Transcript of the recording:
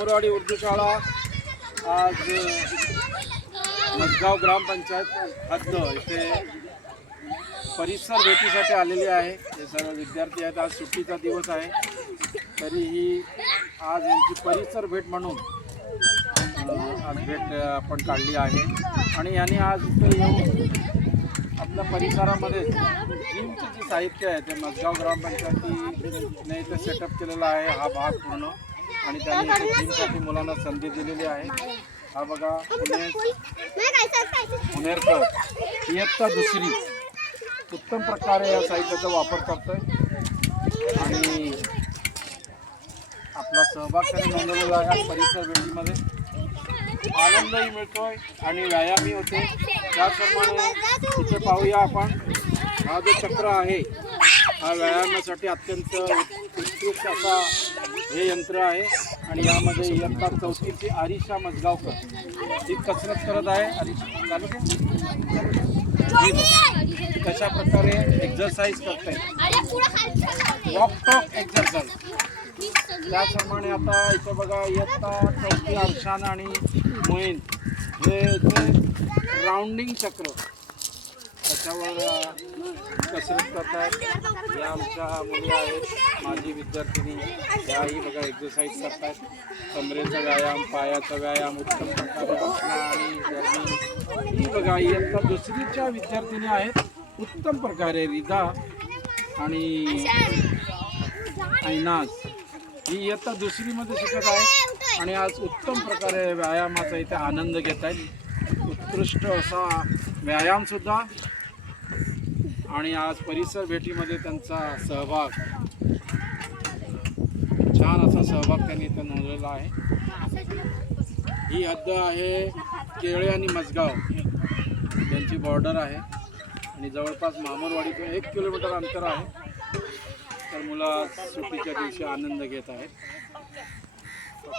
मामूरवाडी उर्दू शाळा आज मसगाव ग्रामपंचायत हद्द इथे परिसर भेटीसाठी आलेले आहे। हे सर्व विद्यार्थी आहेत। आज सुट्टीचा दिवस आहे, तरीही आज यांची परिसर भेट म्हणून आज भेट आपण काढली आहे। आणि यांनी आज इथे येऊन आपल्या परिसरामध्ये जिमचे जे साहित्य आहे ते मसगाव ग्रामपंचायतीने इथे सेटअप केलेला आहे हा भाग पूर्ण। आणि त्यांनी इथे जिमसाठी मुलांना संधी दिलेली आहे। हा बघा पुणेरकर इयत्ता दुसरी उत्तम प्रकारे या साहित्याचा वापर करतोय आणि आपला सहभाग त्यांनी नोंदवलेला आहे। परिसर भेटीमध्ये आनंदही मिळतोय आणि व्यायामही होते। त्याचप्रमाणे इथे पाहूया आपण हा जो चक्र आहे हा व्यायामासाठी अत्यंत उत्कृष्ट असा हे यंत्र आहे। आणि यामध्ये इयत्ता चौथीची आरिशा मसगावकर ही कसरत करत आहे। आरिशा कशा प्रकारे एक्झरसाइज करते, वॉक टॉक एक्झरसाइज। त्याचप्रमाणे आता इथं बघा इयत्ता चौथी अर्शान आणि मोहीन हे राऊंडिंग चक्र त्याच्यावर कसरत करतात। या आमच्या मुली आहेत माजी विद्यार्थिनी, याही बघा एक्झरसाइज करतात। कमरेचा व्यायाम, पायाचा व्यायाम, उत्तम प्रकारे बसणं आणि जर्नी ही बघा इयत्ता दुसरीच्या विद्यार्थिनी आहेत। उत्तम प्रकारे रिदा आणि ऐनाज ही इयत्ता दुसरीमध्ये शिकत आहे आणि आज उत्तम प्रकारे व्यायामाचा इथे आनंद घेत आहेत। उत्कृष्ट असा व्यायामसुद्धा आणि आज परिसर भेटीमध्ये त्यांचा सहभाग, छान असा सहभाग त्यांनी इथं नोंदवलेला आहे। ही हद्द आहे केळे आणि मसगाव यांची बॉर्डर आहे आणि जवळपास मामूरवाडीतून 1 किलोमीटर अंतर आहे। तर मुलं सुट्टीच्या दिवशी आनंद घेत आहेत।